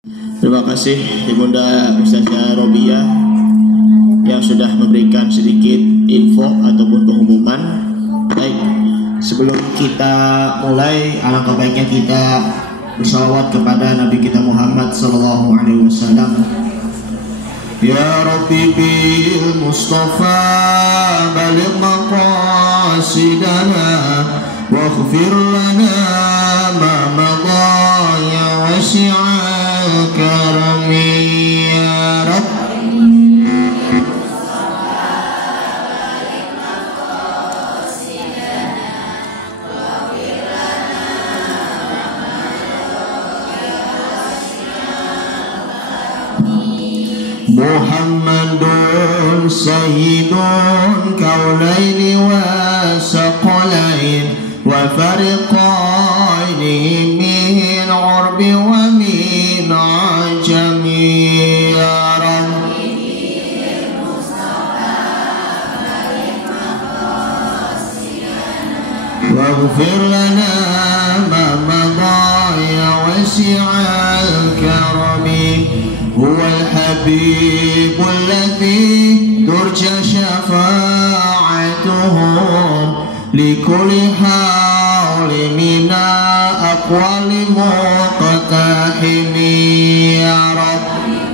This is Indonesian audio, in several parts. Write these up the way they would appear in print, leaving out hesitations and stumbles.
Terima kasih Ibunda Ustazah Robiah yang sudah memberikan sedikit info ataupun pengumuman. Baik, sebelum kita mulai, alangkah baiknya kita bersalawat kepada Nabi kita Muhammad sallallahu alaihi wasallam. Ya Rabbi bil Mustafa baligh maqasidana waghfir lana ma madha ya wasi'al karami ya Rabb. Muhammadun sayyidun kaunaini wa saqalain wa fariqaini min urbi wa min ajami ya Rabbi waghfir lana ma madha ya wasi'al karami huwal habibul ladzi turja syafa'atuhum likulli hawli mina aqwali muqtahimi ya Rabbi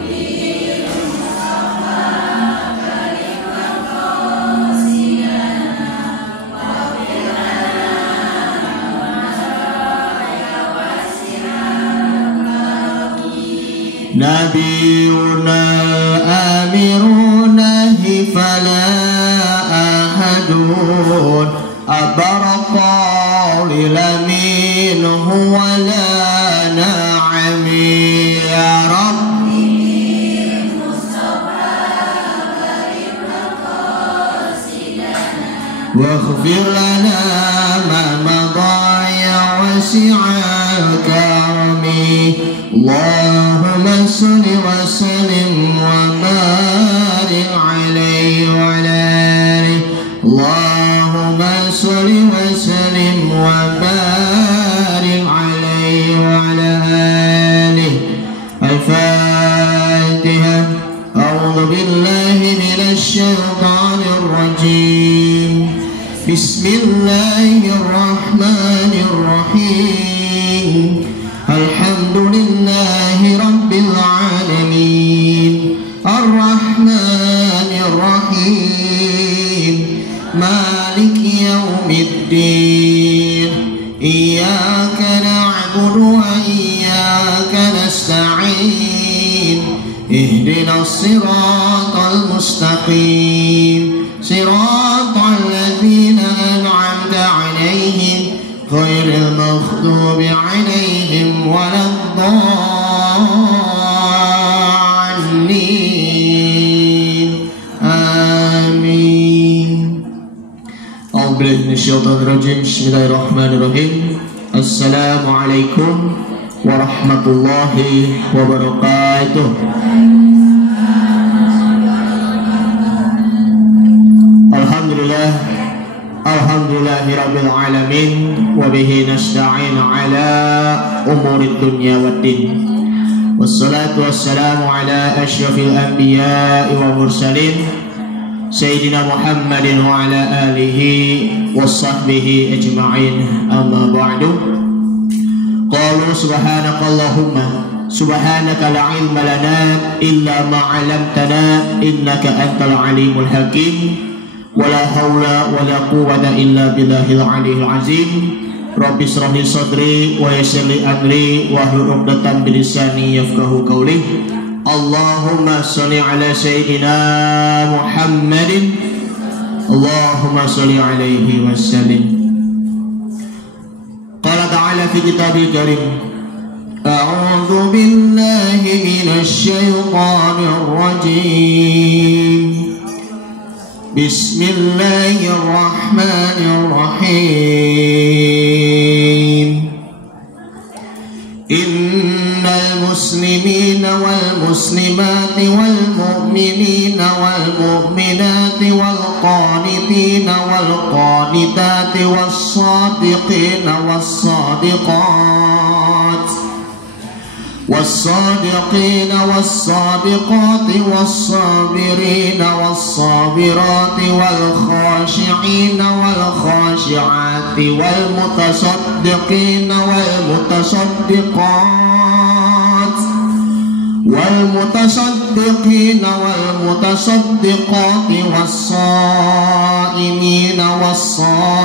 Nabiyuna amiruna fala ahadun abarqa lilaminhu wa la na'ami ya Rabbi waghfir lana ma madha ya wasi'al karami Allahumma salli wa sallim wa barik alaihi wa ala alihi Allahumma salli wa sallim wa barik alaihi wa ala alihi Al-Fatiha. A'udzu billahi minasy syaithanir rajim. Bismillahirrahmanirrahim. Alhamdulillahi rabbil alamin Ar-Rahmanir Rahim Maliki yaumiddin Iyyaka na'budu wa iyyaka nasta'in Ihdinas siratal mustaqim Siratal ladzina an'amta 'alaihim ghairil maghdubi 'alaihim waladdallin. Amin. A'udzubillahi minasyaitonir rajim. Bismillahirrahmanirrahim. Assalamualaikum warahmatullahi wabarakatuh. Alhamdulillahirabbil alamin wa bihi nasta'in ala umurid dunya waddin. Wassalatu wassalamu ala asyrafil anbiya'i wa mursalin Sayyidina Muhammadin wa ala alihi wa sahbihi ajma'in. Amma ba'du. Qalu subhanakallahumma subhanaka la ilma lana illa ma 'allamtana innaka antal alimul hakim. Wala haula wala quwwata illa billahil aliyil azim. Rabbi shrah li sadri wa yassir li amri wahlul 'uqdatam min lisani yafqahu qawli. Allahumma shalli ala sayyidina Muhammadin. Allahumma shalli alaihi wasallim. Qala ta'ala fi kitabil karim. A'udzu billahi minasy syaithanir rajim. Bismillahirrahmanirrahim. Innal muslimina wal muslimati wal mu'minina wal mu'minati wal qanitina wal qanitati was sadiqina was sadiqat والصادقين والصادقات والصابرين والصابرات والخاشعين والخاشعات والمتصدقين والمتصدقين والمتصدقات والصائمين والصائمات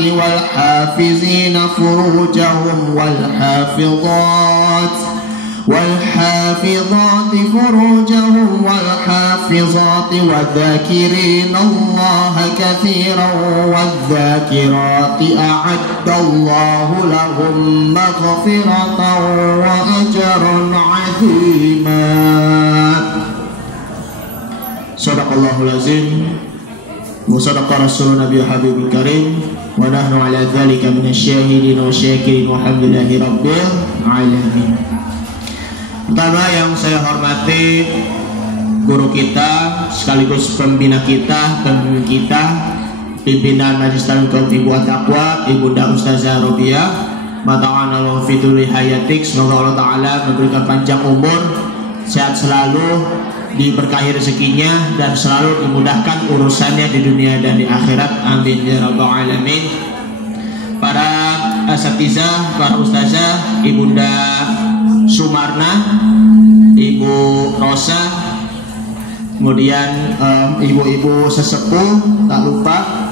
والحافظين فروجهم والحافظات فروجهم والحافظات والذاكرين الله كثيرا والذاكرات أعد الله لهم مغفرة وأجرا عظيما. صدق الله العظيم وصدق رسول النبي حبيب الكريم ونحن على ذلك من الشاهدين والشاكرين والحمد لله رب العالمين. Pertama yang saya hormati guru kita sekaligus pembina kita, pemimpin kita, pimpinan Majelis Ta'lim Kaum Ibu At-Taqwa, Ibunda Ustazah Robiah, mata'anallahu fituli hayatik. Semoga Allah Ta'ala memberikan panjang umur, sehat selalu, diberkahi rezekinya dan selalu dimudahkan urusannya di dunia dan di akhirat. Amin ya rabbal alamin. Para asatizah, para ustazah, Ibunda Sumarna, Ibu Rosa, kemudian ibu-ibu sesepuh tak lupa,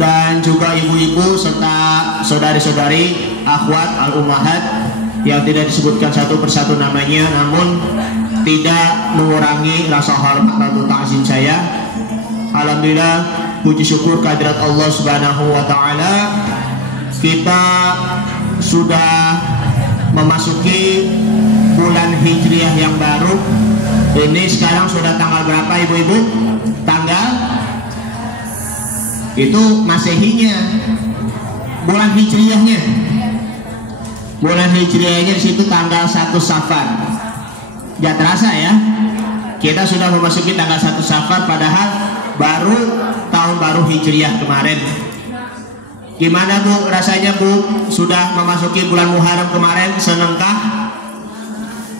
dan juga ibu-ibu serta saudari-saudari akhwat al-ummahat yang tidak disebutkan satu persatu namanya, namun tidak mengurangi rasa hormat atau ta'zim saya. Alhamdulillah, puji syukur kehadirat Allah Subhanahu wa taala, kita sudah memasuki bulan Hijriah yang baru. Ini sekarang sudah tanggal berapa ibu-ibu? Tanggal itu Masehinya, bulan Hijriahnya. Bulan Hijriahnya di situ tanggal 1 Safar. Gak terasa ya, kita sudah memasuki tanggal 1 Safar, padahal baru tahun baru Hijriah kemarin. Gimana Bu rasanya Bu, sudah memasuki bulan Muharram kemarin? Senangkah?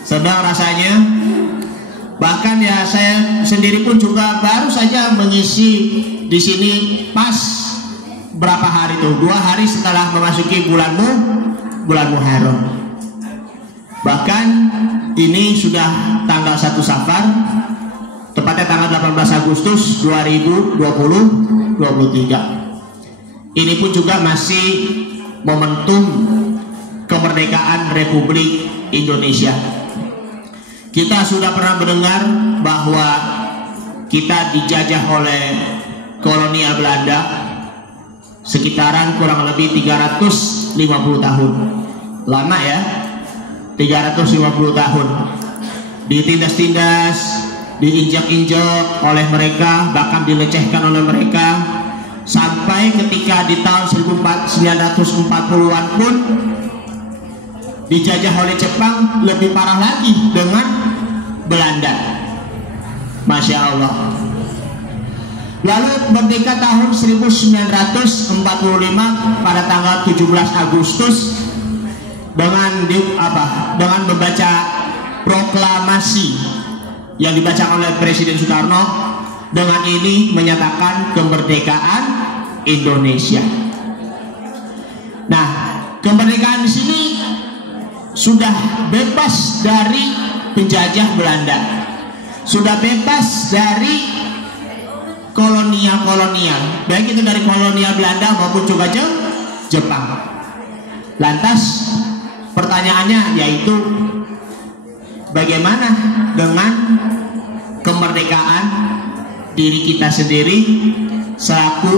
Sedang rasanya. Bahkan ya saya sendiri pun juga baru saja mengisi di sini pas berapa hari tuh? 2 hari setelah memasuki bulan Muharram. Bahkan ini sudah tanggal 1 Safar, tepatnya tanggal 18 Agustus 2023. Ini pun juga masih momentum kemerdekaan Republik Indonesia. Kita sudah pernah mendengar bahwa kita dijajah oleh kolonial Belanda sekitaran kurang lebih 350 tahun. Lama ya, 350 tahun. Ditindas-tindas, diinjak-injak oleh mereka, bahkan dilecehkan oleh mereka, sampai ketika di tahun 1940-an pun dijajah oleh Jepang lebih parah lagi dengan Belanda. Masya Allah. Lalu merdeka tahun 1945 pada tanggal 17 Agustus dengan membaca proklamasi yang dibacakan oleh Presiden Soekarno. Dengan ini menyatakan kemerdekaan Indonesia. Nah, kemerdekaan di sini sudah bebas dari penjajah Belanda, sudah bebas dari kolonial, baik itu dari kolonial Belanda maupun juga Jepang. Lantas pertanyaannya yaitu bagaimana dengan kemerdekaan diri kita sendiri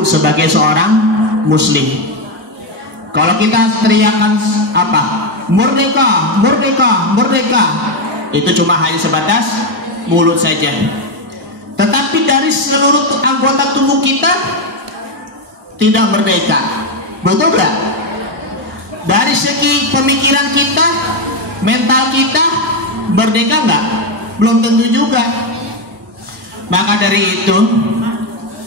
sebagai seorang muslim? Kalau kita teriakan apa? Merdeka, merdeka, merdeka, itu cuma hanya sebatas mulut saja. Tetapi dari seluruh anggota tubuh kita tidak merdeka. Betul gak? Dari segi pemikiran kita, mental kita merdeka nggak? Belum tentu juga. Maka dari itu,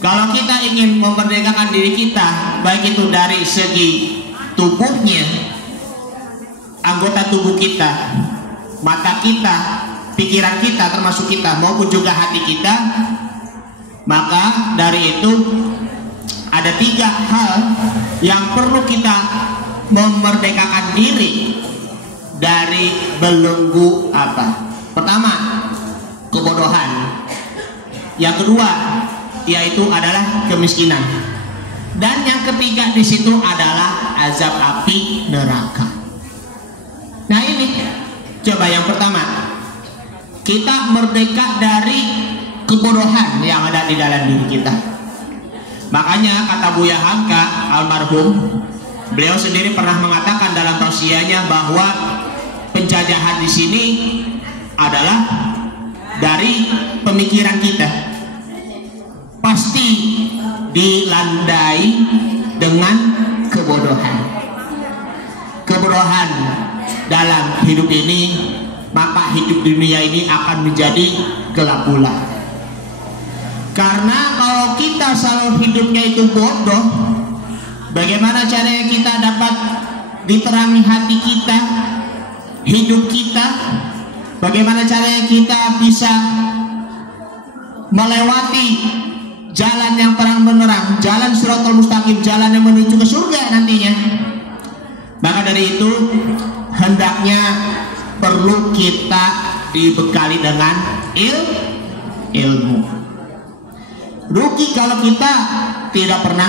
kalau kita ingin memerdekakan diri kita, baik itu dari segi tubuhnya, anggota tubuh kita, mata kita, pikiran kita, termasuk kita maupun juga hati kita, maka dari itu ada 3 hal yang perlu kita memerdekakan diri dari belenggu apa? Pertama, kebodohan. Yang kedua, yaitu adalah kemiskinan. Dan yang ketiga di situ adalah azab api neraka. Nah ini, coba yang pertama, kita merdeka dari kebodohan yang ada di dalam diri kita. Makanya kata Buya Hamka almarhum, beliau sendiri pernah mengatakan dalam tausiahnya bahwa penjajahan di sini adalah dari pemikiran kita, pasti dilandai dengan kebodohan. Kebodohan dalam hidup ini, maka hidup dunia ini akan menjadi gelap gula. Karena kalau kita selalu hidupnya itu bodoh, bagaimana caranya kita dapat diterangi hati kita, hidup kita? Bagaimana caranya kita bisa melewati jalan yang terang benderang, jalan Shiratal Mustaqim, jalan yang menuju ke surga nantinya? Maka dari itu hendaknya perlu kita dibekali dengan ilmu. Rugi kalau kita tidak pernah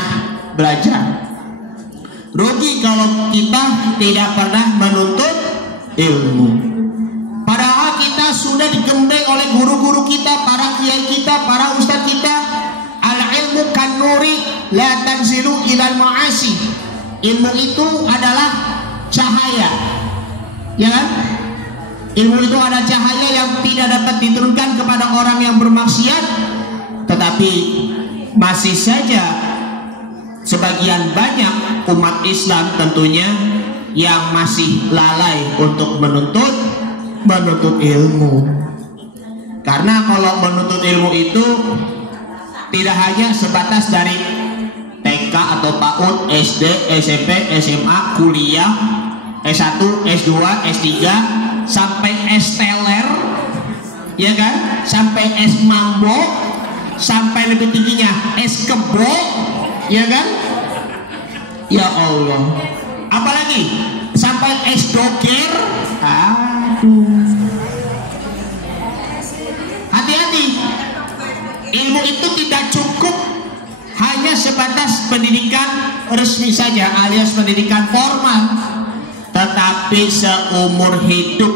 belajar. Rugi kalau kita tidak pernah menuntut ilmu. Padahal kita sudah digembleng oleh guru-guru kita, para kiai kita, para ustadz kita. Al-ilmu kan nuri la tanzilu ilal ma'asi. Ilmu itu adalah cahaya, ya kan? Ilmu itu adalah cahaya yang tidak dapat diturunkan kepada orang yang bermaksiat, tetapi masih saja sebagian banyak umat Islam tentunya yang masih lalai untuk menuntut ilmu. Karena kalau menuntut ilmu itu tidak hanya sebatas dari TK atau PAUD, SD, SMP, SMA, kuliah, S1, S2, S3, sampai S teler, ya kan? Sampai S mambo, sampai lebih tingginya S kebo, ya kan? Ya Allah. Apalagi sampai S doger. Aduh. Hati-hati. Ilmu itu tidak cukup hanya sebatas pendidikan resmi saja alias pendidikan formal, tetapi seumur hidup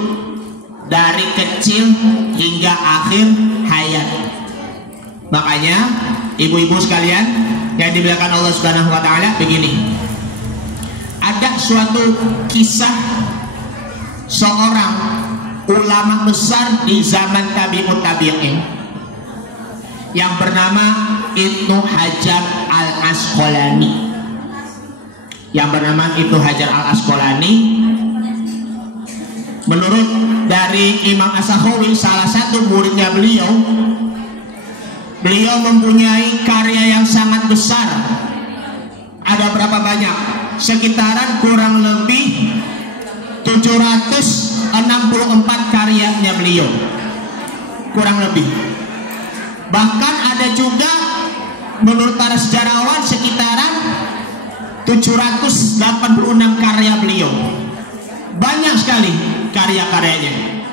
dari kecil hingga akhir hayat. Makanya ibu-ibu sekalian yang dimuliakan Allah Subhanahu wa taala, begini. Ada suatu kisah seorang ulama besar di zaman tabi'ut tabi'in yang bernama Ibnu Hajar Al-Asqalani. Menurut dari Imam As-Sakhawi, salah satu muridnya beliau mempunyai karya yang sangat besar. Ada berapa banyak? Sekitaran kurang lebih 764 karyanya beliau, kurang lebih. Bahkan ada juga menurut para sejarawan sekitaran 786 karya beliau. Banyak sekali karya-karyanya.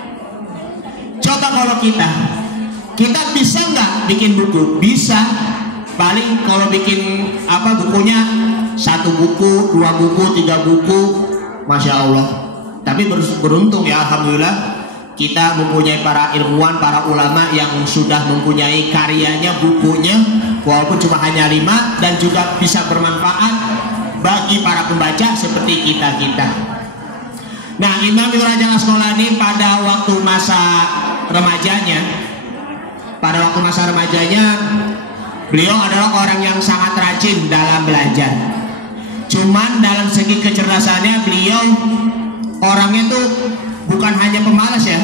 Coba kalau kita bisa nggak bikin buku? Bisa. Paling kalau bikin bukunya 1 buku, 2 buku, 3 buku, Masya Allah. Tapi beruntung ya, alhamdulillah kita mempunyai para ilmuwan, para ulama yang sudah mempunyai karyanya, bukunya, walaupun cuma hanya 5, dan juga bisa bermanfaat bagi para pembaca seperti kita-kita. Nah, Imam Ibnu Hajar Al-Asqalani pada waktu masa remajanya, beliau adalah orang yang sangat rajin dalam belajar. Cuman dalam segi kecerdasannya, beliau orangnya tuh bukan hanya pemalas ya,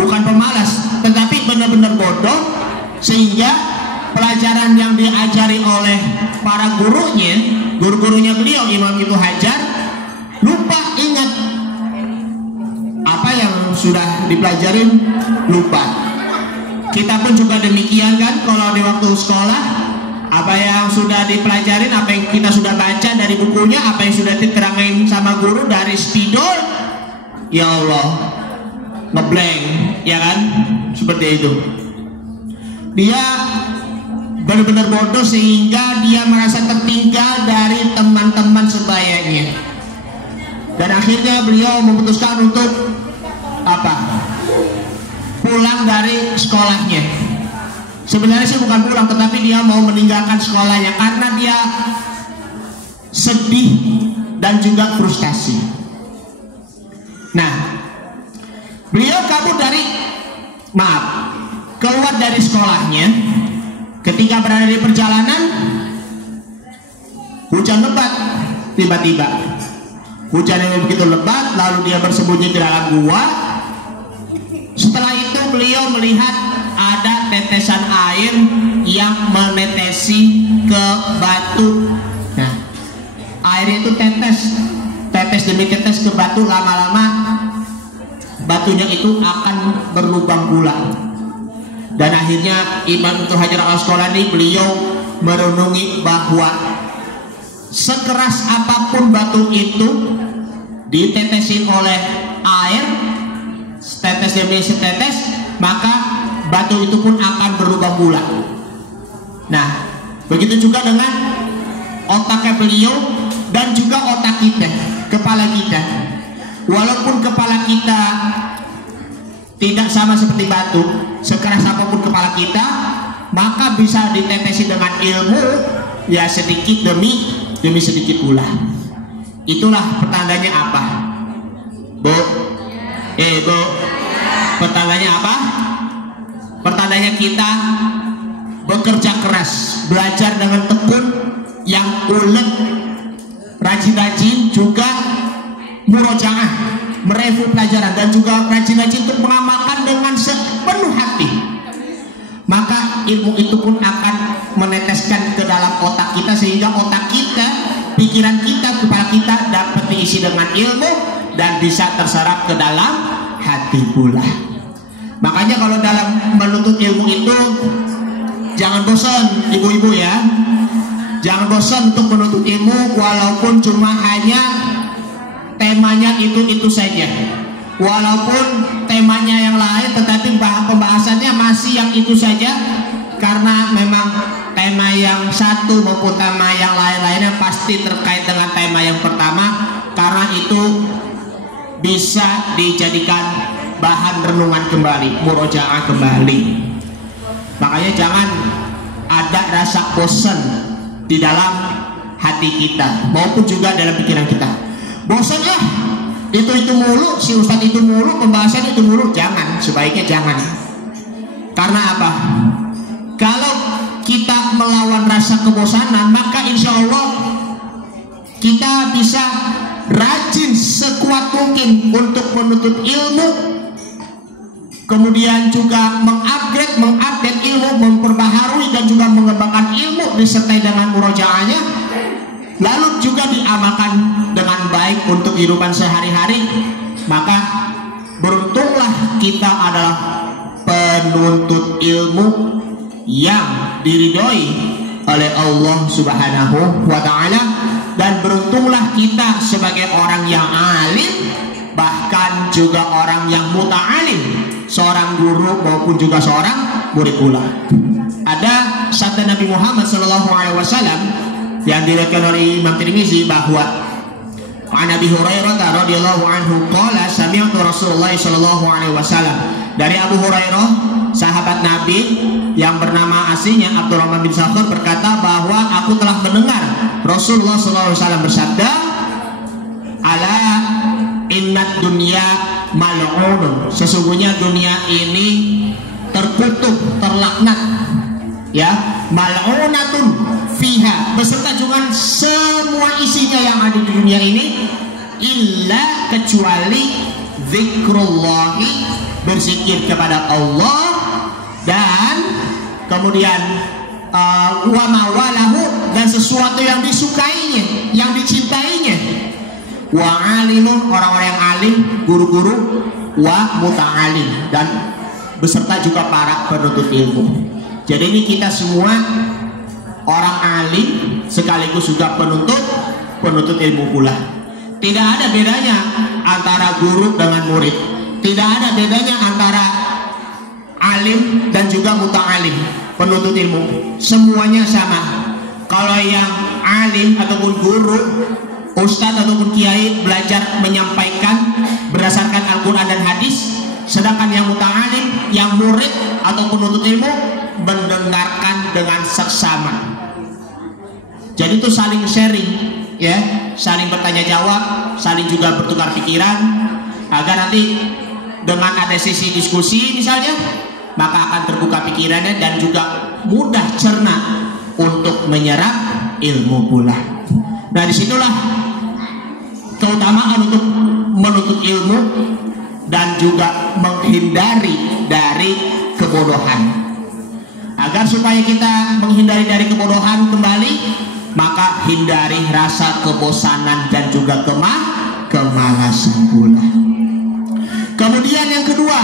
bukan pemalas, tetapi benar-benar bodoh, sehingga pelajaran yang diajari oleh para guru-gurunya beliau, Imam Ibnu Hajar, lupa ingat. sudah dipelajarin lupa. Kita pun juga demikian kan, kalau di waktu sekolah apa yang sudah dipelajarin, apa yang kita sudah baca dari bukunya, apa yang sudah diterangin sama guru dari spidol, ya Allah ngeblank, ya kan, seperti itu. Dia benar-benar bodoh sehingga dia merasa tertinggal dari teman-teman sebayanya, dan akhirnya beliau memutuskan untuk apa? Pulang dari sekolahnya. Sebenarnya sih bukan pulang, tetapi dia mau meninggalkan sekolahnya karena dia sedih dan juga frustasi. Nah, beliau keluar dari sekolahnya. Ketika berada di perjalanan, hujan lebat tiba-tiba. Hujan yang begitu lebat, lalu dia bersembunyi di dalam gua. Setelah itu beliau melihat ada tetesan air yang menetesi ke batu. Nah, air itu tetes demi tetes ke batu, lama-lama batunya itu akan berlubang gula. Dan akhirnya Imam Ibnu Hajar al-Asqalani beliau merenungi bahwa sekeras apapun batu itu ditetesin oleh air, setetes demi setetes, maka batu itu pun akan berubah gula. Nah, begitu juga dengan otaknya beliau dan juga otak kita, kepala kita. Walaupun kepala kita tidak sama seperti batu, sekeras apapun kepala kita, maka bisa ditetesi dengan ilmu, ya sedikit demi sedikit pula. Itulah pertandanya apa, Bu? Bu, pertandanya apa? Pertandanya kita bekerja keras, belajar dengan tekun, yang ulet, rajin-rajin, juga murojaah, mereview pelajaran, dan juga rajin-rajin untuk mengamalkan dengan sepenuh hati. Maka ilmu itu pun akan meneteskan ke dalam otak kita, sehingga otak kita, pikiran kita, kepala kita dapat diisi dengan ilmu dan bisa terserap ke dalam hati pula. Makanya kalau dalam menuntut ilmu itu jangan bosan, ibu-ibu ya. Jangan bosan untuk menuntut ilmu, walaupun cuma hanya temanya itu saja. Walaupun temanya yang lain, tetapi pembahasannya masih yang itu saja. Karena memang tema yang satu maupun tema yang lain-lainnya pasti terkait dengan tema yang pertama, karena itu bisa dijadikan bahan renungan kembali, murojaah kembali. Makanya jangan ada rasa bosan di dalam hati kita maupun juga dalam pikiran kita. Bosan ya, itu mulu, si ustadz itu mulu, pembahasan itu mulu. Jangan, sebaiknya jangan. Karena apa? Kalau kita melawan rasa kebosanan, maka insya Allah kita bisa rajin sekuat mungkin untuk menuntut ilmu, kemudian juga mengupdate ilmu, memperbaharui dan juga mengembangkan ilmu disertai dengan murojaahnya, lalu juga diamalkan dengan baik untuk kehidupan sehari-hari. Maka beruntunglah kita adalah penuntut ilmu yang diridhoi oleh Allah Subhanahu wa ta'ala, dan beruntunglah kita sebagai orang yang alim, bahkan juga orang yang muta'alim, seorang guru maupun juga seorang murid pula. Ada sabda Nabi Muhammad SAW yang diriwayatkan oleh Imam Tirmizi bahwa an Abi Hurairah radhiyallahu anhu qala sami'tu Rasulullah sallallahu alaihi wasallam. Dari Abu Hurairah, sahabat Nabi yang bernama aslinya Abdurrahman bin Sakhar, berkata bahwa aku telah mendengar Rasulullah sallallahu alaihi wasallam bersabda, ala innad dunya mal'unun, sesungguhnya dunia ini terkutuk, terlaknat, ya, mal'unatun fiha, beserta juga semua isinya yang ada di dunia ini, illa, kecuali zikrullahi, berzikir kepada Allah, dan kemudian wa mawalahu, dan sesuatu yang disukainya, yang dicintainya, wa alimun, orang-orang yang alim, guru-guru, wa muta'alim, dan beserta juga para penuntut ilmu. Jadi ini kita semua orang alim sekaligus juga penuntut ilmu pula. Tidak ada bedanya antara guru dengan murid. Tidak ada bedanya antara alim dan juga muta'alim, penuntut ilmu. Semuanya sama. Kalau yang alim ataupun guru, ustadz ataupun kiai belajar menyampaikan berdasarkan Al-Quran dan hadis, sedangkan yang muta'alim, yang murid atau penuntut ilmu mendengarkan dengan seksama. Jadi itu saling sharing, ya, saling bertanya jawab, saling juga bertukar pikiran, agar nanti dengan ada sisi diskusi misalnya, maka akan terbuka pikirannya dan juga mudah cerna untuk menyerap ilmu pula. Nah, disitulah keutamaan untuk menuntut ilmu dan juga menghindari dari kebodohan. Agar supaya kita menghindari dari kebodohan kembali, maka hindari rasa kebosanan dan juga kemalasan pula. Kemudian yang kedua,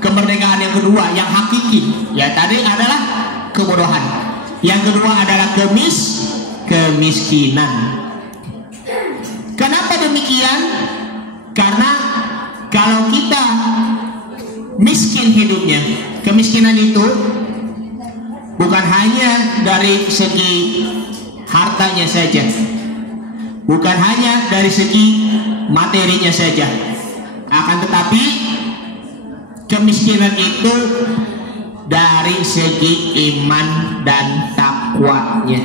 kemerdekaan yang kedua yang hakiki, ya tadi adalah kebodohan. Yang kedua adalah kemiskinan. Kenapa demikian? Karena kalau kita miskin hidupnya, kemiskinan itu bukan hanya dari segi hartanya saja, bukan hanya dari segi materinya saja, akan tetapi kemiskinan itu dari segi iman dan takwanya.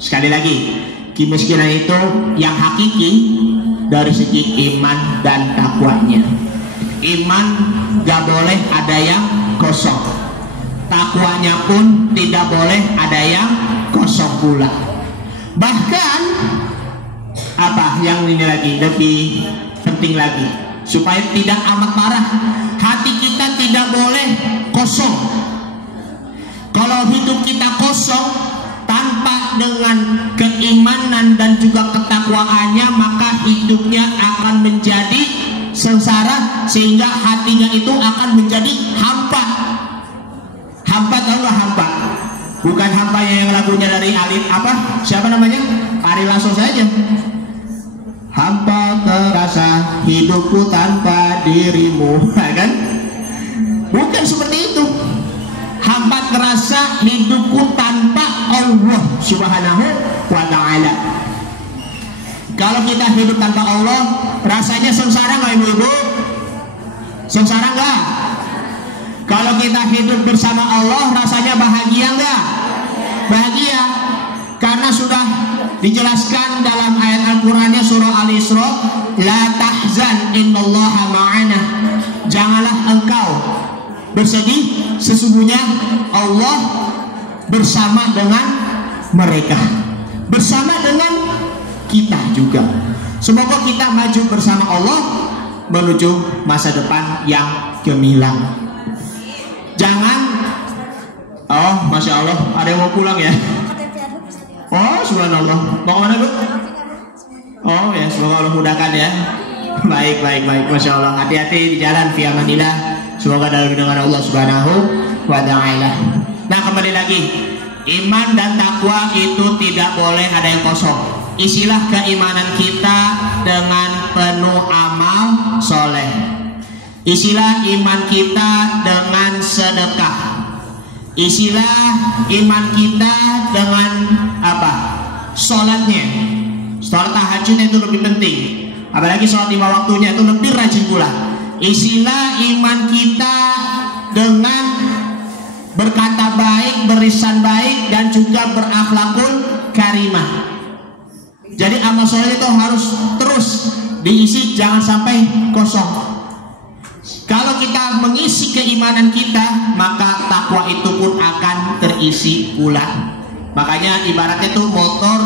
Sekali lagi, kemiskinan itu yang hakiki dari segi iman dan takwanya. Iman gak boleh ada yang kosong, takwanya pun tidak boleh ada yang kosong pula. Bahkan apa yang ini lagi lebih penting lagi, supaya tidak amat parah, hati kita tidak boleh kosong. Kalau hidup kita kosong tanpa dengan keimanan dan juga ketakwaannya, maka hidupnya akan menjadi sengsara, sehingga hatinya itu akan menjadi hampa. Hampa, tahu nggak hampa? Bukan hampa yang lagunya dari Alif apa? Siapa namanya? Ari Lasso saja. Hampa terasa hidupku tanpa dirimu, kan? Bukan seperti itu. Hampa terasa hidupku tanpa Allah Subhanahu wa ta'ala. Kalau kita hidup tanpa Allah, rasanya sengsara nggak ibu-ibu? Sengsara nggak? Kalau kita hidup bersama Allah, rasanya bahagia nggak? Bahagia, karena sudah dijelaskan dalam ayat Al-Qur'annya surah Al-Isra, la tahzan innallaha ma'ana. Janganlah engkau bersedih, sesungguhnya Allah bersama dengan mereka, bersama dengan kita juga. Semoga kita maju bersama Allah menuju masa depan yang gemilang. Jangan, oh Masya Allah, ada yang mau pulang ya? Oh subhanallah, mau kemana Bu? Oh ya, semoga Allah mudahkan ya. Baik, Masya Allah, hati-hati di jalan, fi amanillah. Semoga dalam lindungan Allah Subhanahu wa ta'ala. Nah, kembali lagi, iman dan takwa itu tidak boleh ada yang kosong. Isilah keimanan kita dengan penuh amal soleh. Isilah iman kita dengan sedekah. Isilah iman kita dengan apa? Sholatnya. Sholat tahajudnya itu lebih penting. Apalagi sholat 5 waktunya itu lebih rajin pula. Isilah iman kita dengan berkata baik, berisan baik, dan juga berakhlakul karimah. Jadi amal soleh itu harus terus diisi, jangan sampai kosong. Kalau kita mengisi keimanan kita, maka takwa itu pun akan terisi pula. Makanya ibaratnya itu motor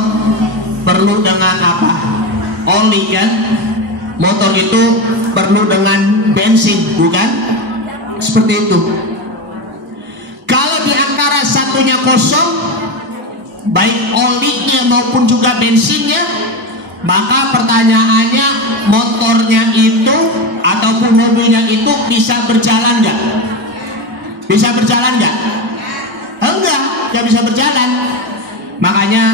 perlu dengan apa? Oli kan? Motor itu perlu dengan bensin, bukan? Seperti itu. Kalau di antara satunya kosong, baik olinya maupun juga bensinnya, maka pertanyaannya motornya itu ataupun mobilnya itu bisa berjalan nggak? Bisa berjalan nggak? Enggak, nggak bisa berjalan. Makanya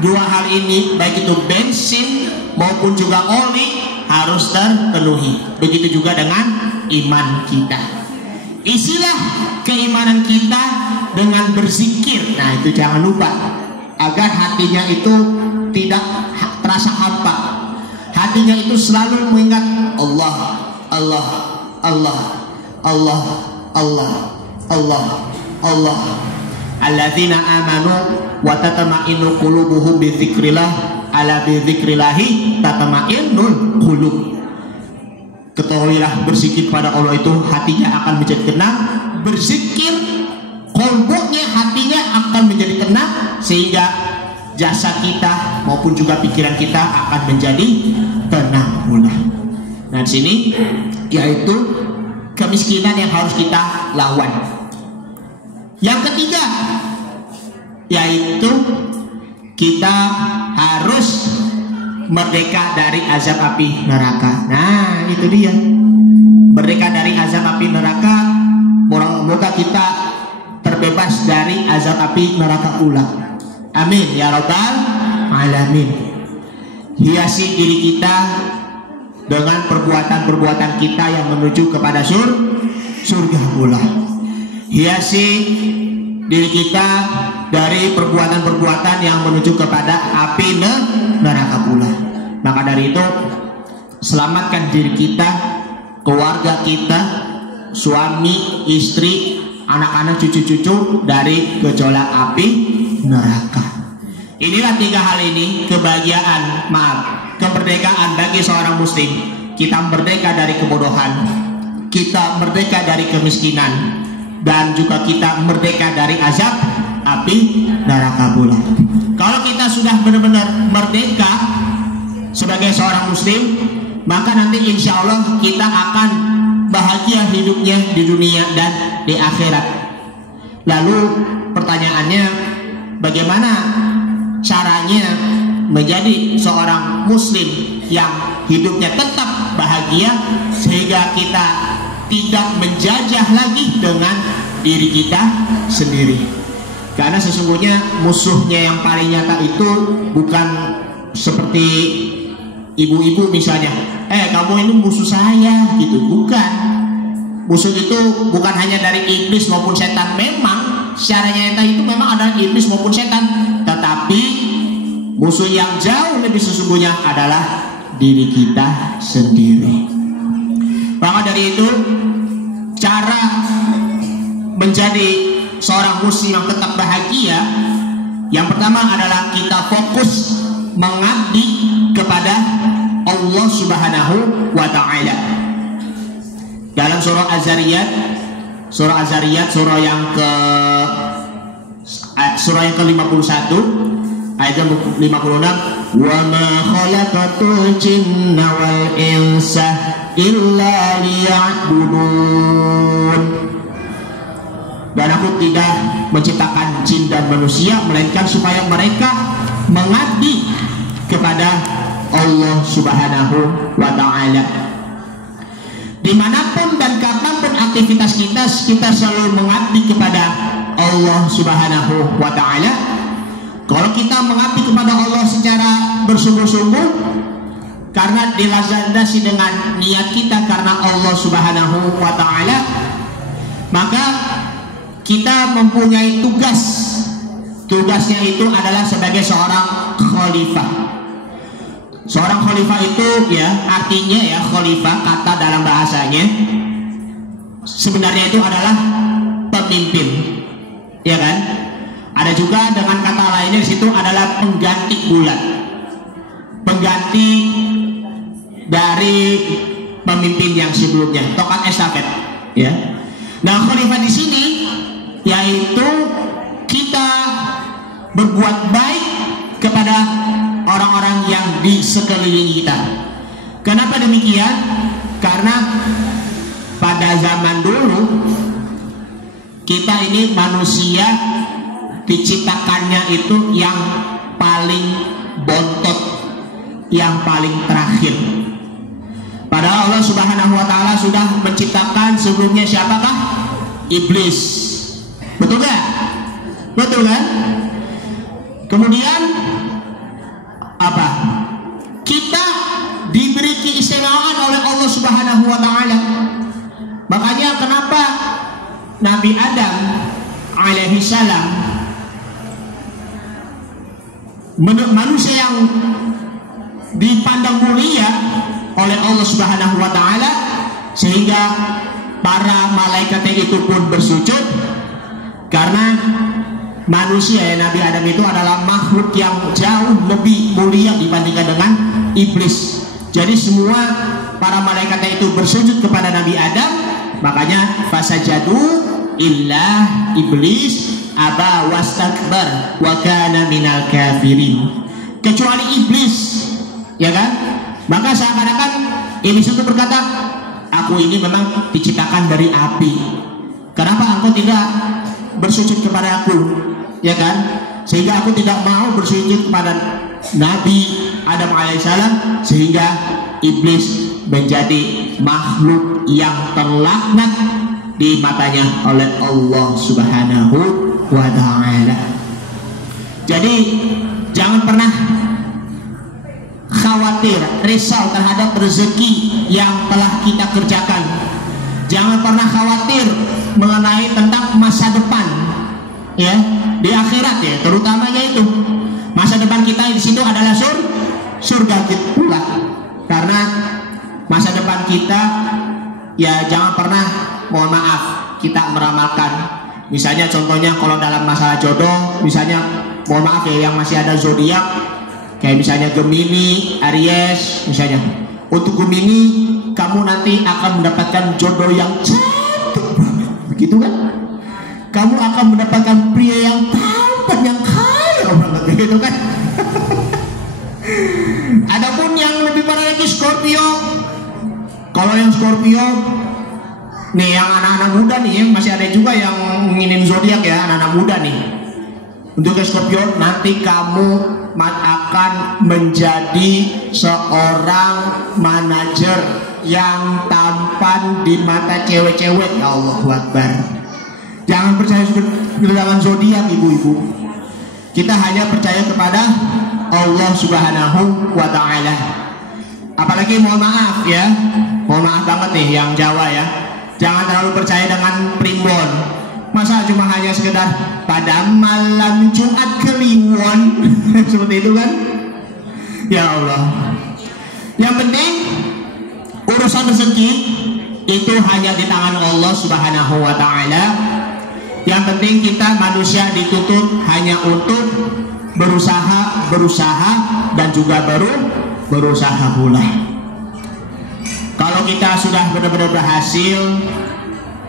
dua hal ini, baik itu bensin maupun juga oli, harus terpenuhi. Begitu juga dengan iman kita. Isilah keimanan kita dengan berzikir. Nah, itu jangan lupa, agar hatinya itu tidak terasa hampa. Hatinya itu selalu mengingat Allah, Allah, Allah, Allah, Allah, Allah, Allah. Alladzina amanu wa tatma'innu qulubuhum bi dzikrillah, ala bi dzikrillahi tatma'innul qulub. Ketahuilah, berzikir pada Allah itu hatinya akan menjadi tenang. Berzikir, kolbunya, hatinya akan menjadi tenang, sehingga jasad kita maupun juga pikiran kita akan menjadi tenang pula. Nah, di sini yaitu kemiskinan yang harus kita lawan. Yang ketiga yaitu kita harus merdeka dari azab api neraka. Nah, itu dia, merdeka dari azab api neraka. Moga kita terbebas dari azab api neraka pula. Amin ya rabbal alamin. Hiasi diri kita dengan perbuatan-perbuatan kita yang menuju kepada surga pula. Hiasi diri kita dari perbuatan-perbuatan yang menuju kepada api neraka pula. Maka dari itu, selamatkan diri kita, keluarga kita, suami, istri, anak-anak, cucu-cucu dari gejolak api neraka. Inilah tiga hal ini kemerdekaan bagi seorang muslim. Kita merdeka dari kebodohan, kita merdeka dari kemiskinan, dan juga kita merdeka dari azab api neraka pula. Kalau kita sudah benar-benar merdeka sebagai seorang muslim, maka nanti insya Allah kita akan bahagia hidupnya di dunia dan di akhirat. Lalu pertanyaannya, bagaimana caranya menjadi seorang muslim yang hidupnya tetap bahagia, sehingga kita tidak menjajah lagi dengan diri kita sendiri? Karena sesungguhnya musuhnya yang paling nyata itu bukan seperti ibu-ibu misalnya, kamu ini musuh saya gitu. Bukan. Musuh itu bukan hanya dari iblis maupun setan. Memang secara nyata itu memang ada iblis maupun setan, tetapi musuh yang jauh lebih sesungguhnya adalah diri kita sendiri. Maka dari itu, cara menjadi seorang muslim yang tetap bahagia, yang pertama adalah kita fokus mengabdi kepada Allah Subhanahu wa ta'ala. Dalam surah Az-Zariyat, surah yang ke-51 ayat 56, wa ma khalaqatul jinna wal insa illa liya'budun. Dan aku tidak menciptakan jin dan manusia melainkan supaya mereka mengabdi kepada Allah Subhanahu wa ta'ala. Dimanapun dan kapanpun aktivitas kita selalu mengabdi kepada Allah Subhanahu wa ta'ala. Kalau kita mengabdi kepada Allah secara bersungguh-sungguh, karena dilandasi dengan niat kita karena Allah Subhanahu wa ta'ala, maka kita mempunyai tugas. Tugasnya itu adalah sebagai seorang khalifah. Seorang khalifah itu artinya khalifah, kata dalam bahasanya sebenarnya itu adalah pemimpin, ya kan? Ada juga dengan kata lainnya di situ adalah pengganti bulat, pengganti dari pemimpin yang sebelumnya, tongkat estafet, ya. Nah, khalifah di sini yaitu kita berbuat baik kepada orang-orang yang di sekeliling kita. Kenapa demikian? Karena pada zaman dulu kita ini manusia diciptakannya itu yang paling bontot, yang paling terakhir. Padahal Allah Subhanahu wa taala sudah menciptakan sebelumnya siapakah? Iblis. Betul gak? Betul kan? Kemudian apa? Kita diberi keistimewaan oleh Allah Subhanahu wa taala. Makanya kenapa Nabi Adam alaihi salam, manusia yang dipandang mulia oleh Allah Subhanahu wa taala, sehingga para malaikat itu pun bersujud, karena manusia Nabi Adam itu adalah makhluk yang jauh lebih mulia dibandingkan dengan iblis. Jadi semua para malaikat itu bersujud kepada Nabi Adam. Makanya fasajadu illah iblis aba wastakbar wa kana minal kafirin. Kecuali iblis, ya kan? Maka seakan-akan iblis itu berkata, aku ini memang diciptakan dari api. Kenapa engkau tidak bersujud kepada aku? Ya kan? Sehingga aku tidak mau bersujud kepada Nabi Adam alaihissalam, sehingga iblis menjadi makhluk yang terlaknat di matanya oleh Allah Subhanahu wa ta'ala. Jadi jangan pernah khawatir, risau terhadap rezeki yang telah kita kerjakan. Jangan pernah khawatir mengenai tentang masa depan, ya, di akhirat, ya, terutamanya itu. Masa depan kita di situ adalah surga pula. Karena masa depan kita, ya, jangan pernah, mohon maaf, kita meramalkan. Misalnya contohnya kalau dalam masalah jodoh, misalnya mohon maaf ya, yang masih ada zodiak, kayak misalnya Gemini, Aries, misalnya. Untuk Gemini, kamu nanti akan mendapatkan jodoh yang cantik banget, begitu kan? Kamu akan mendapatkan pria yang tampan, yang kaya banget, begitu kan? Adapun yang lebih parah lagi Scorpio. Kalau yang Scorpio, nih yang anak-anak muda nih, masih ada juga yang nginin zodiak ya, anak-anak muda nih. Untuk Scorpio, nanti kamu akan menjadi seorang manajer yang tampan di mata cewek-cewek. Ya Allahu Akbar. Jangan percaya dengan zodiak, ibu-ibu. Kita hanya percaya kepada Allah Subhanahu wa ta'ala. Apalagi mohon maaf ya, mohon maaf banget nih yang Jawa ya, jangan terlalu percaya dengan primbon. Masa cuma hanya sekedar pada malam Jumat Kliwon seperti itu kan? Ya Allah. Yang penting urusan rezeki itu hanya di tangan Allah Subhanahu wa ta'ala. Yang penting kita manusia dituntut hanya untuk berusaha dan juga berusaha pula. Kalau kita sudah benar-benar berhasil,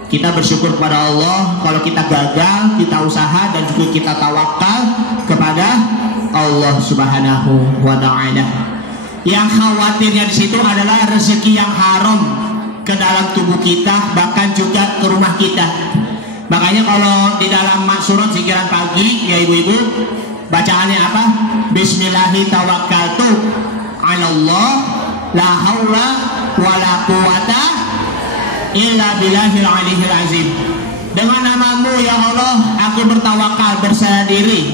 kita bersyukur kepada Allah. Kalau kita gagal, kita usaha dan juga kita tawakal kepada Allah Subhanahu wa ta'ala. Yang khawatirnya di situ adalah rezeki yang haram ke dalam tubuh kita, bahkan juga ke rumah kita. Makanya kalau di dalam surat zikiran pagi, ya ibu-ibu, bacaannya apa? Bismillahi tawakkaltu 'alallah la haula wala quwata illa billahil aliyil azim. Dengan namamu ya Allah, aku bertawakal, berserah diri.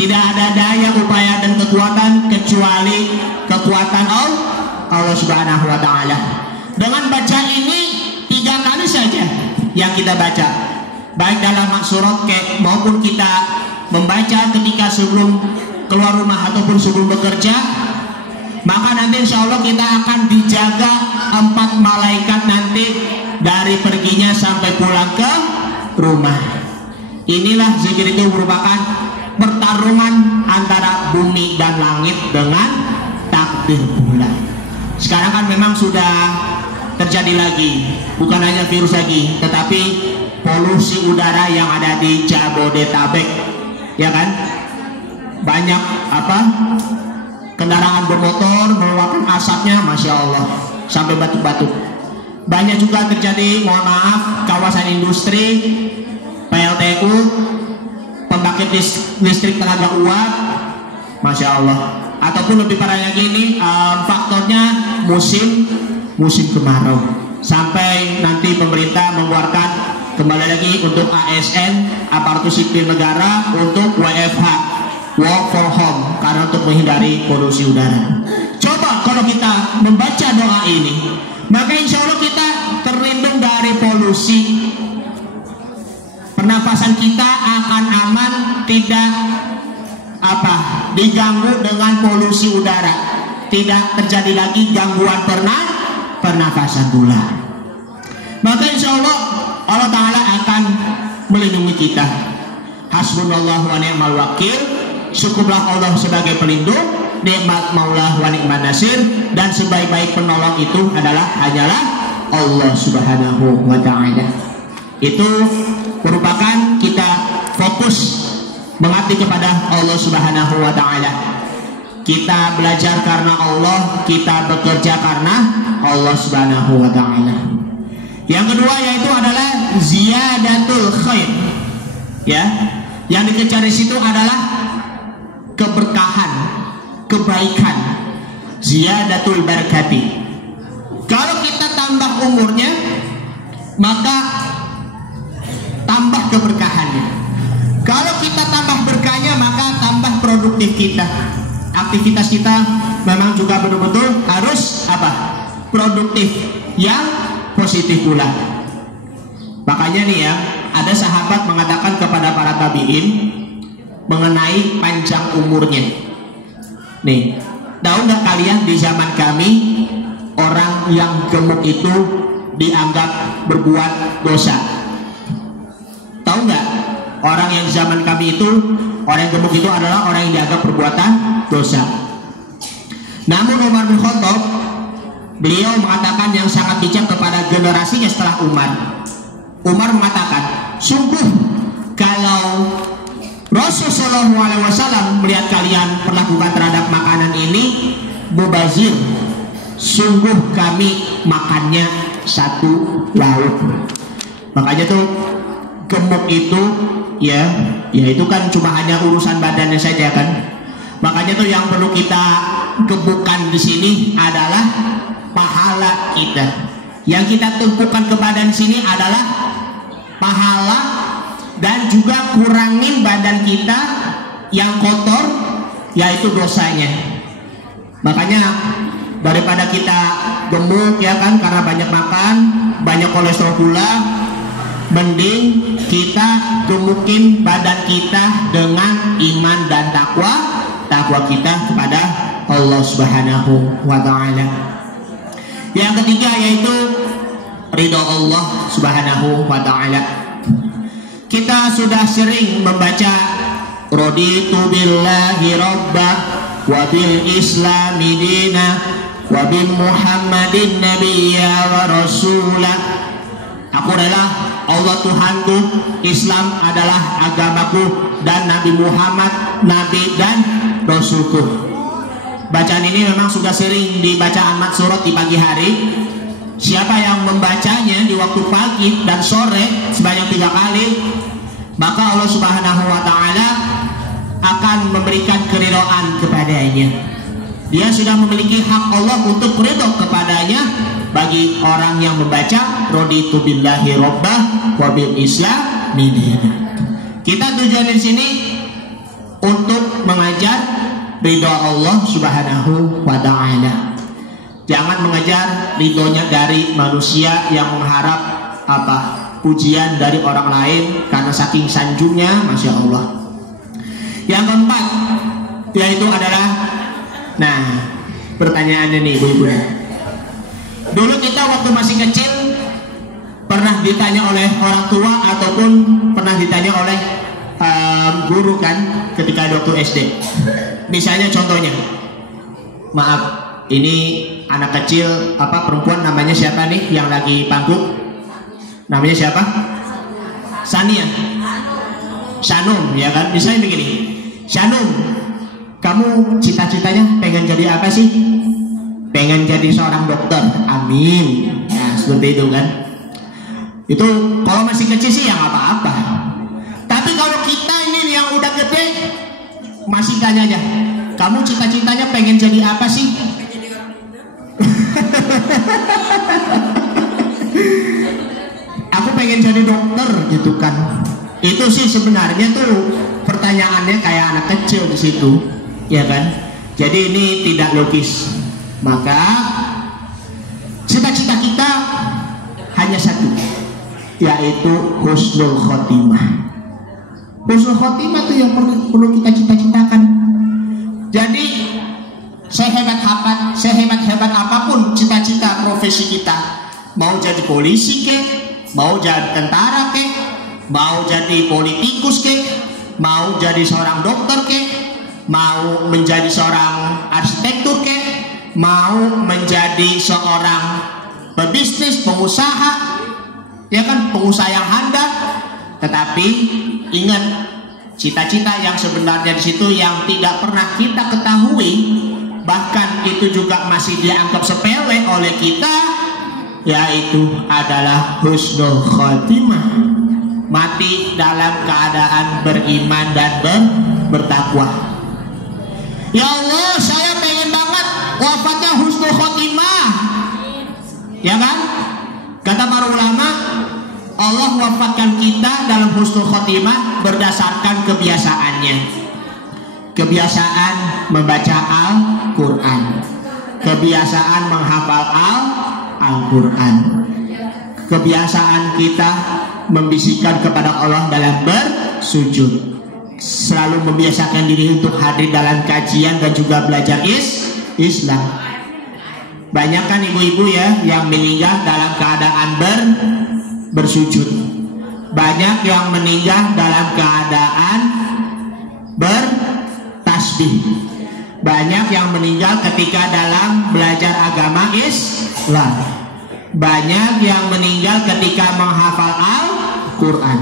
Tidak ada daya, upaya dan kekuatan kecuali kekuatan Allah Subhanahu wa ta'ala. Dengan baca ini 3 kali saja yang kita baca, baik dalam surat maupun kita membaca ketika sebelum keluar rumah ataupun sebelum bekerja, maka nanti insya Allah kita akan dijaga 4 malaikat nanti dari perginya sampai pulang ke rumah. Inilah zikir itu merupakan pertarungan antara bumi dan langit dengan takdir pula. Sekarang kan memang sudah terjadi lagi, bukan hanya virus lagi, tetapi polusi udara yang ada di Jabodetabek, ya kan? Banyak kendaraan bermotor mengeluarkan asapnya, masya Allah, sampai batuk-batuk. Banyak juga terjadi, mohon maaf, kawasan industri, PLTU, pembangkit listrik tenaga uap, masya Allah. Ataupun lebih parah lagi ini, faktornya musim musim kemarau, sampai nanti pemerintah mengeluarkan kembali lagi untuk ASN, aparatur sipil negara, untuk WFH, work from home, karena untuk menghindari polusi udara. Coba kalau kita membaca doa ini, maka insya Allah kita terlindung dari polusi. Pernapasan kita akan aman, tidak diganggu dengan polusi udara, tidak terjadi lagi gangguan pernapasan pula. Maka insya Allah Ta'ala akan melindungi kita. Hasbunallahu wa ni'mal wakil. Syukurlah Allah sebagai pelindung, nikmat maulah wa ni'man nasir, dan sebaik-baik penolong itu hanyalah Allah Subhanahu wa Ta'ala. Itu merupakan kita fokus mengabdi kepada Allah Subhanahu wa Ta'ala. Kita belajar karena Allah, kita bekerja karena Allah Subhanahu wa Ta'ala. Yang kedua yaitu adalah ziyadatul khair. Ya, yang dikejar di situ adalah keberkahan, kebaikan, ziyadatul barakati. Kalau kita tambah umurnya, maka tambah keberkahannya. Kalau kita tambah berkahnya, maka tambah produktif kita. Aktivitas kita memang juga betul-betul harus produktif, yang positif pula. Makanya nih ya, ada sahabat mengatakan kepada para tabi'in mengenai panjang umurnya. Nih, tahu nggak kalian di zaman kami orang yang gemuk itu dianggap berbuat dosa? Tahu nggak? Orang yang di zaman kami itu, orang yang gemuk itu adalah orang yang dianggap perbuatan dosa. Namun Umar bin Khattab, beliau mengatakan yang sangat bijak kepada generasinya setelah Umar. Umar mengatakan, sungguh kalau Rasulullah SAW melihat kalian perlakukan terhadap makanan ini mubazir, sungguh kami makannya satu lauk. Makanya tuh gemuk itu ya itu kan cuma hanya urusan badannya saja kan. Makanya tuh yang perlu kita gebukan di sini adalah pahala kita. Yang kita tumpukan ke badan sini adalah pahala, dan juga kurangin badan kita yang kotor, yaitu dosanya. Makanya daripada kita gemuk ya kan karena banyak makan, banyak kolesterol pula, mending kita gemukin badan kita dengan iman dan takwa kita kepada Allah Subhanahu wa Ta'ala. Yang ketiga yaitu ridho Allah Subhanahu wa Ta'ala. Kita sudah sering membaca raditu billahi rabba wa bil islami dina wa bil muhammadin nabiyya wa rasulah. Aku rela Allah Tuhanku, Islam adalah agamaku, dan Nabi Muhammad Nabi dan Rasulku. Bacaan ini memang sudah sering dibaca Ahmad Surat di pagi hari. Siapa yang membacanya di waktu pagi dan sore sebanyak 3 kali, maka Allah Subhanahu wa Ta'ala akan memberikan keridhaan kepadanya. Dia sudah memiliki hak Allah untuk ridho kepadanya bagi orang yang membaca raditu billahi rabbah wa bil islam dina. Kita tujuan di sini untuk mengajar ridho Allah Subhanahu wa Ta'ala. Jangan mengejar ridhonya dari manusia yang mengharap pujian dari orang lain karena saking sanjungnya, masya Allah. Yang keempat yaitu adalah, pertanyaannya nih ibu-ibu. Dulu kita waktu masih kecil pernah ditanya oleh orang tua ataupun pernah ditanya oleh guru kan ketika waktu SD. Misalnya contohnya, maaf, ini anak kecil perempuan namanya siapa nih yang lagi panggung? Namanya siapa? Sania, Shanum ya kan? Misalnya begini, Shanum, kamu cita-citanya pengen jadi apa sih? Pengen jadi seorang dokter, amin. Nah seperti itu kan. Itu kalau masih kecil sih ya nggak apa-apa. Tapi kalau kita ini yang udah gede, masih tanya aja, kamu cita-citanya pengen jadi apa sih? Aku pengen jadi dokter gitu kan. Itu sih sebenarnya tuh pertanyaannya kayak anak kecil di situ, ya kan? Jadi ini tidak logis. Maka cita-cita kita hanya satu, yaitu husnul khotimah. Husnul khotimah itu yang perlu kita cita-citakan. Jadi sehebat apapun cita-cita profesi kita, mau jadi polisi kek, mau jadi tentara kek, mau jadi politikus kek, mau jadi seorang dokter kek, mau menjadi seorang arsitektur kek, mau menjadi seorang pebisnis, pengusaha, ya kan, pengusaha yang handal. Tetapi ingat, cita-cita yang sebenarnya di situ yang tidak pernah kita ketahui, bahkan itu juga masih dianggap sepele oleh kita, yaitu adalah husnul khotimah, mati dalam keadaan beriman dan bertakwa. Ya Allah, saya pengen banget wafatnya husnul khotimah, ya kan? Kata para ulama, Allah wafatkan kita dalam husnul khotimah berdasarkan kebiasaannya. Kebiasaan membaca Al-Quran, kebiasaan menghafal Al-Quran, kebiasaan kita membisikkan kepada Allah dalam bersujud, selalu membiasakan diri untuk hadir dalam kajian dan juga belajar Islam. Banyak kan ibu-ibu ya yang meninggal dalam keadaan bersujud. Banyak yang meninggal dalam keadaan bertasbih. Banyak yang meninggal ketika dalam belajar agama Islam. Banyak yang meninggal ketika menghafal Al-Quran.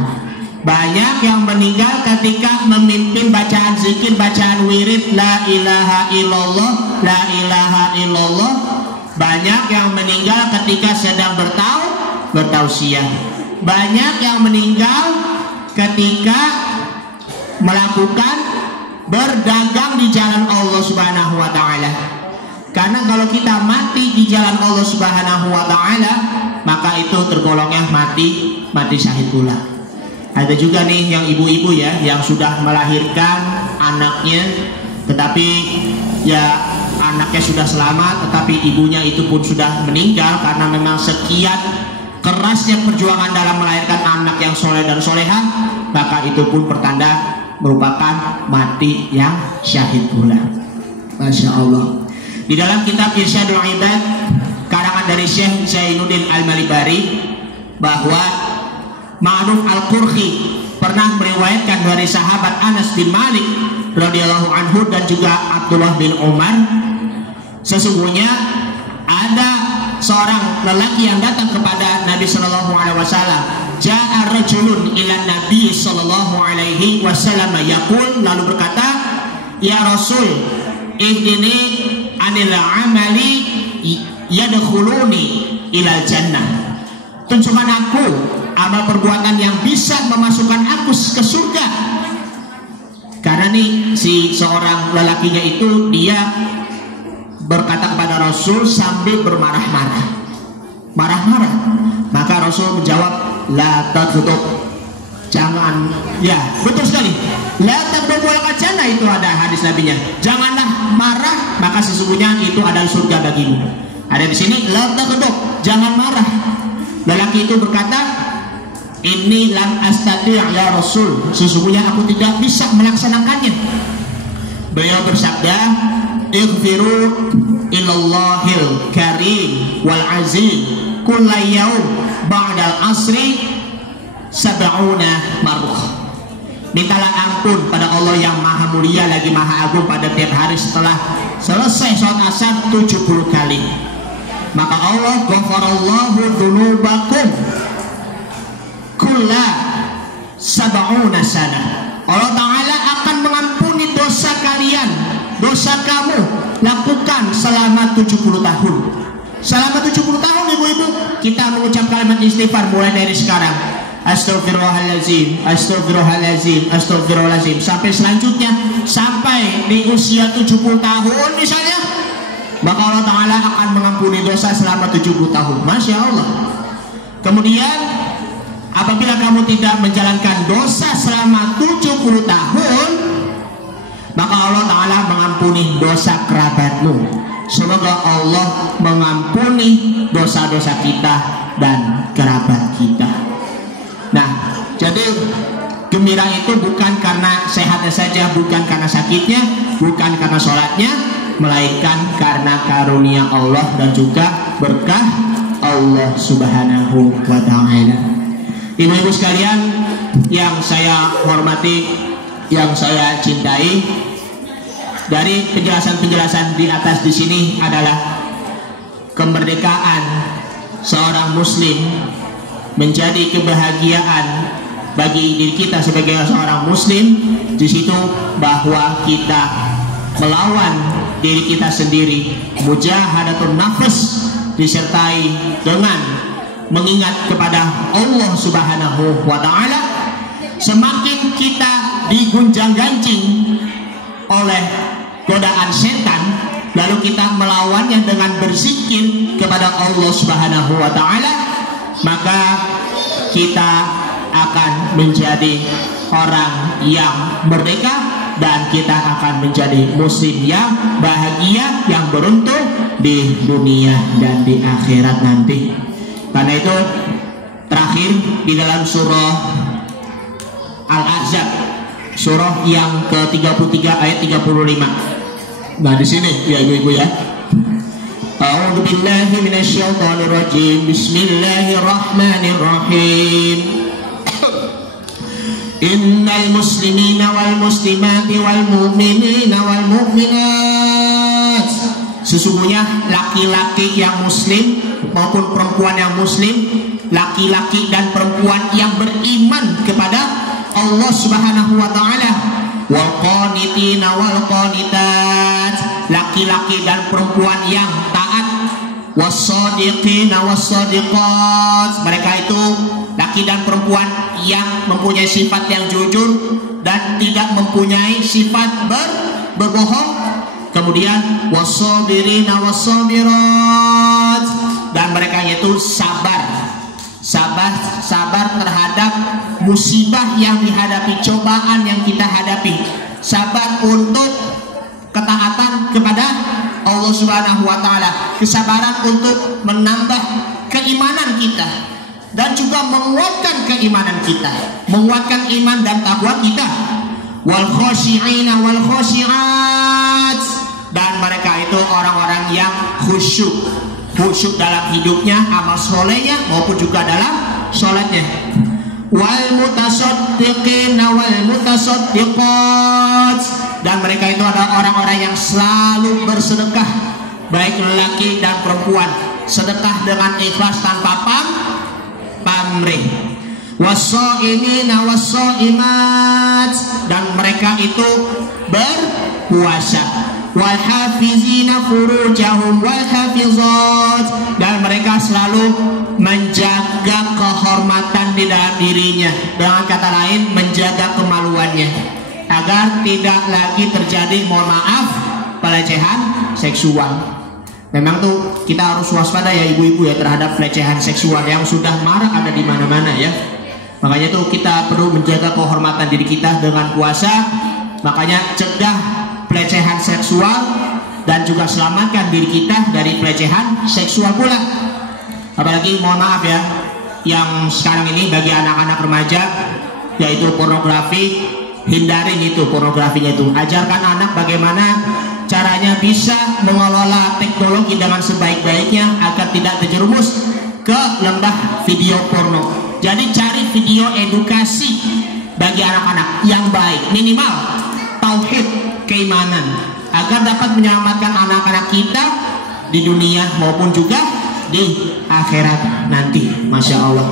Banyak yang meninggal ketika memimpin bacaan zikir, bacaan wirid la ilaha illallah, la ilaha illallah. Banyak yang meninggal ketika sedang bertausiah. Banyak yang meninggal ketika melakukan berdagang di jalan Allah Subhanahu wa taala. Karena kalau kita mati di jalan Allah Subhanahu wa taala, maka itu tergolongnya mati syahid pula. Ada juga nih yang ibu-ibu ya yang sudah melahirkan anaknya, tetapi ya anaknya sudah selamat, tetapi ibunya itu pun sudah meninggal karena memang sekian kerasnya perjuangan dalam melahirkan anak yang soleh dan soleha, maka itu pun pertanda merupakan mati yang syahid pula. Masya Allah. Di dalam kitab Irsyadul Ibad karangan dari Syekh Zainuddin Al-Malibari, bahwa Ma'ruf Al-Qurhi pernah meriwayatkan dari sahabat Anas bin Malik radhiyallahu anhu dan juga Abdullah bin Umar, sesungguhnya ada seorang lelaki yang datang kepada Nabi sallallahu alaihi wasallam. Ja'a rajulun ila Nabi sallallahu alaihi wasallam yaqul, lalu berkata, ya Rasul, ihdini anil amali yadkhuluni ilal jannah. Tunjukkan aku amal perbuatan yang bisa memasukkan aku ke surga. Karena nih si seorang lelakinya itu dia berkata kepada Rasul sambil bermarah-marah. Maka Rasul menjawab, la taghdab, jangan, ya betul sekali, la taghdab wal jannah, itu ada hadis nabinya, janganlah marah maka sesungguhnya itu adalah surga bagimu. Ada di sini la taghdab, jangan marah. Lelaki itu berkata, ini lam astati' ya Rasul, sesungguhnya aku tidak bisa melaksanakannya. Beliau bersabda, ighfiru ilallahil karim wal azim kullayaum ba'dal asri sab'una marrah. Mintalah ampun pada Allah yang maha mulia lagi maha agung pada tiap hari setelah selesai sholat asar 70 kali. Maka Allah ghafarallahu dzunubakum kulla sab'una sana. Allah Ta'ala akan mengampuni dosa kalian, dosa kamu lakukan selama 70 tahun. Selama 70 tahun ibu-ibu kita mengucap kalimat istighfar mulai dari sekarang. Astagfirullahaladzim, astagfirullahaladzim, astagfirullahaladzim, sampai selanjutnya sampai di usia 70 tahun misalnya, maka Allah Ta'ala akan mengampuni dosa selama 70 tahun. Masya Allah. Kemudian apabila kamu tidak menjalankan dosa selama 70 tahun, maka Allah Ta'ala mengampuni dosa kerabatmu. Semoga Allah mengampuni dosa-dosa kita dan kerabat kita. Nah, jadi gembira itu bukan karena sehatnya saja, bukan karena sakitnya, bukan karena sholatnya, melainkan karena karunia Allah dan juga berkah Allah Subhanahu wa Ta'ala. Ibu-ibu sekalian yang saya hormati, yang saya cintai, dari penjelasan-penjelasan di atas di sini adalah kemerdekaan seorang muslim menjadi kebahagiaan bagi diri kita sebagai seorang muslim. Di situ bahwa kita melawan diri kita sendiri, mujahadatun nafs, disertai dengan mengingat kepada Allah Subhanahu wa Ta'ala. Semakin kita digunjang-ganjing oleh godaan setan, lalu kita melawannya dengan berzikir kepada Allah Subhanahu wa Ta'ala, maka kita akan menjadi orang yang merdeka dan kita akan menjadi muslim yang bahagia, yang beruntung di dunia dan di akhirat nanti. Karena itu terakhir di dalam surah Al-Ahzab, surah yang ke-33 ayat 35. Nah, di sini ya ibu-ibu ya. A'udzu billahi minasyaitonir rajim. Bismillahirrahmanirrahim. Innal muslimina wal muslimati wal mu'minina wal mu'minat. Sesungguhnya laki-laki yang muslim maupun perempuan yang muslim, laki-laki dan perempuan yang beriman kepada Allah Subhanahu wa Ta'ala, wal qanitina wal qanitat, laki-laki dan perempuan yang taat, wassadiqina wassadiqat, mereka itu laki dan perempuan yang mempunyai sifat yang jujur dan tidak mempunyai sifat berbohong. Kemudian wassabirina wassabirat, dan mereka itu sabar terhadap musibah yang dihadapi, cobaan yang kita hadapi, sabar untuk ketaatan kepada Allah Subhanahu wa Ta'ala, kesabaran untuk menambah keimanan kita dan juga menguatkan keimanan kita, menguatkan iman dan takwa kita. Wal khashi'ina wal khashi'at, dan mereka itu orang-orang yang khusyuk dalam hidupnya, amal solehnya maupun juga dalam sholatnya. Wal mutasaddiqina wal mutasaddiqat, dan mereka itu adalah orang-orang yang selalu bersedekah, baik lelaki dan perempuan, sedekah dengan ikhlas tanpa pamrih. Wassaimina wassaimat, dan mereka itu berpuasa. Wal hafizina furujahum wal hafizat, dan mereka selalu menjaga kehormatan di dalam dirinya, dengan kata lain menjaga kemaluannya, agar tidak lagi terjadi, mohon maaf, pelecehan seksual. Memang tuh kita harus waspada ya ibu-ibu ya terhadap pelecehan seksual yang sudah marak ada di mana-mana ya. Makanya tuh kita perlu menjaga kehormatan diri kita dengan puasa. Makanya cegah pelecehan seksual dan juga selamatkan diri kita dari pelecehan seksual pula. Apalagi mohon maaf ya, yang sekarang ini bagi anak-anak remaja yaitu pornografi, hindarin itu pornografinya itu. Ajarkan anak bagaimana caranya bisa mengelola teknologi dengan sebaik-baiknya agar tidak terjerumus ke lembah video porno. Jadi cari video edukasi bagi anak-anak yang baik, minimal tauhid, keimanan, agar dapat menyelamatkan anak-anak kita di dunia maupun juga di akhirat nanti. Masya Allah.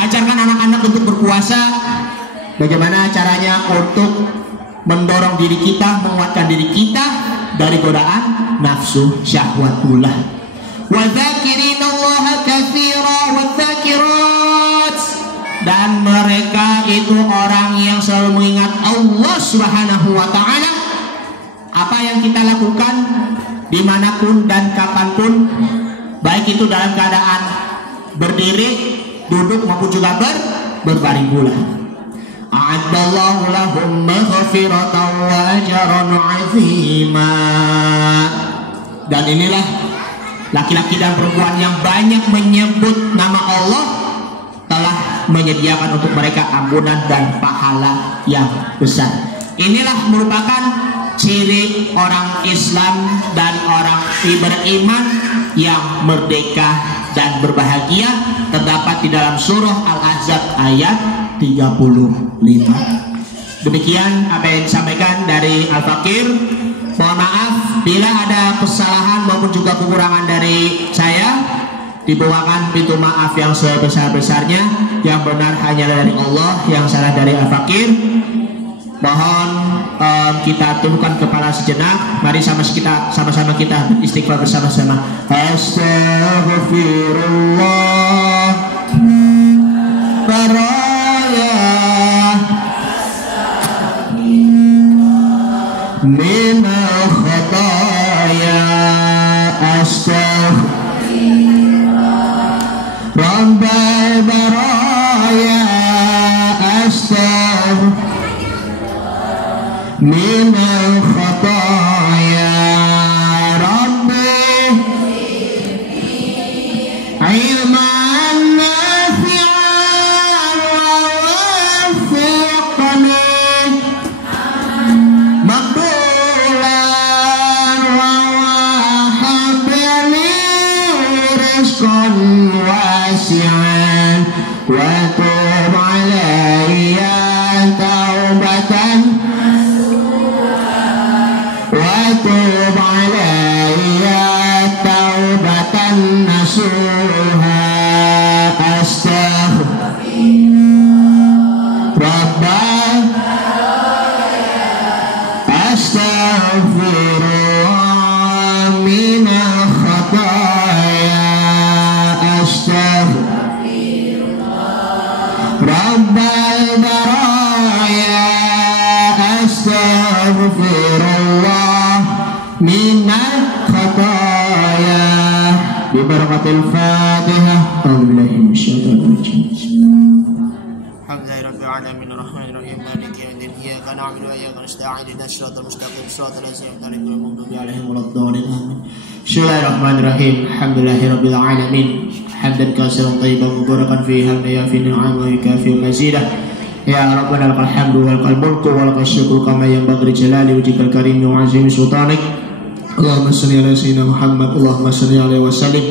Ajarkan anak-anak untuk berpuasa, bagaimana caranya untuk mendorong diri kita, menguatkan diri kita dari godaan nafsu syahwat ulah. Wa dzakirinallaha katsira wa dzakirat, dan mereka itu orang yang selalu mengingat Allah Subhanahu wa Ta'ala. Apa yang kita lakukan dimanapun dan kapanpun, baik itu dalam keadaan berdiri, duduk maupun juga berbaring pula. A'addallahu lahum maghfiratan wa ajran 'azima. Dan inilah laki-laki dan perempuan yang banyak menyebut nama Allah telah menyediakan untuk mereka ampunan dan pahala yang besar. Inilah merupakan ciri orang Islam dan orang beriman yang merdeka dan berbahagia, terdapat di dalam surah Al-Ahzab ayat 35. Demikian apa yang disampaikan dari Al-Fakir. Mohon maaf bila ada kesalahan maupun juga kekurangan dari saya. Dibawakan pintu maaf yang sebesar-besarnya. Yang benar hanyalah dari Allah, yang salah dari Al-Fakir. Mohon kita tundukkan kepala sejenak. Mari sama-sama kita istighfar bersama-sama. Astaghfirullah baraya minal khataya astaghfirullah rabbal baraya astaghfirullah minal khataya rabbi ilman nafi'an wa wafiqni maqbulan wa wahabli rizqan wasi'an wa tub alayya taubatan وتوب علي توبة نصوحا أستغفر الله من الخطايا أستغفر رب البرايا أستغفر الله من الخطايا ببركة الفاتحة. أعوذ بالله من الشيطان الرجيم. الحمد لله رب العالمين الرحمن الرحيم مالك يوم الدين إياك نعبد وإياك نستعين اهدنا الصراط المستقيم صراط الذين أنعمت عليهم غير المغضوب عليهم ولا الضالين آمين. بسم الله الرحمن الرحيم الحمد لله رب العالمين حمدا كثيرا طيبا مباركا فيه حمدا يوافي نعمه ويكافئ مزيده. يا ربنا لك الحمد ولك الملك ولك الشكر كما ينبغي لجلال وجهك الكريم وعظيم سلطانك. اللهم صل على سيدنا محمد اللهم صل عليه وسلم.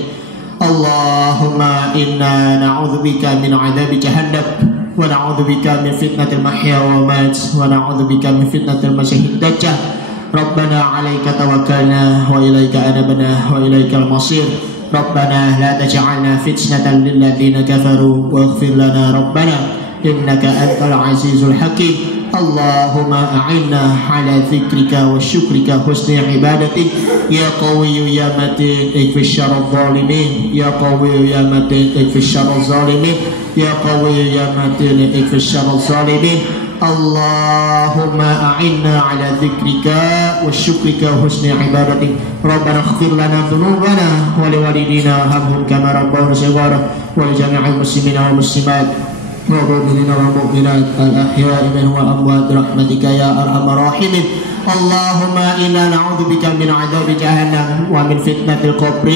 اللهم إنا نعوذ بك من عذاب جهنم ونعوذ بك من فتنة المحيا والممات ونعوذ بك من فتنة المسيح الدجال. ربنا عليك توكلنا وإليك أنبنا وإليك المصير. ربنا لا تجعلنا فتنة للذين كفروا واغفر لنا ربنا إنك أنت العزيز الحكيم. اللهم أعنا على ذكرك وشكرك حسن عبادتك. يا قوي يا متين اكفي شر الظالمين. يا قوي يا متين اكفي شر الظالمين. يا قوي يا متين اكفي شر الظالمين. اللهم أعنا على ذكرك وشكرك وحسن عبادتك. ربنا اغفر لنا ذنوبنا ولوالدينا وارحمهم كما ربونا صغارا ولجميع المسلمين والمسلمات والمؤمنين والمؤمنات الأحياء منهم والأموات برحمتك يا أرحم الراحمين. اللهم إنا نعوذ بك من عذاب جهنم ومن فتنة القبر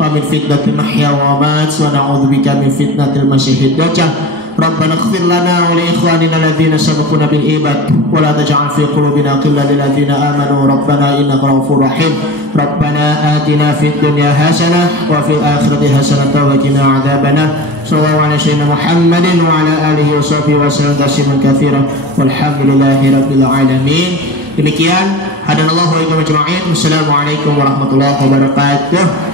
ومن فتنة المحيا والممات ونعوذ بك من فتنة المسيح الدجال. ربنا اغفر لنا ولإخواننا الذين سبقونا بالإيمان ولا تجعل في قلوبنا غلا للذين آمنوا ربنا إنك رؤوف رحيم. ربنا آتنا في الدنيا حسنة وفي الآخرة حسنة وقنا عذاب النار. صلى الله على سيدنا محمد وعلى آله وصحبه وسلم تسليما كثيرا والحمد لله رب العالمين. Demikian hadanallahu wa iyyakum ajma'in. Wassalamualaikum warahmatullahi wabarakatuh.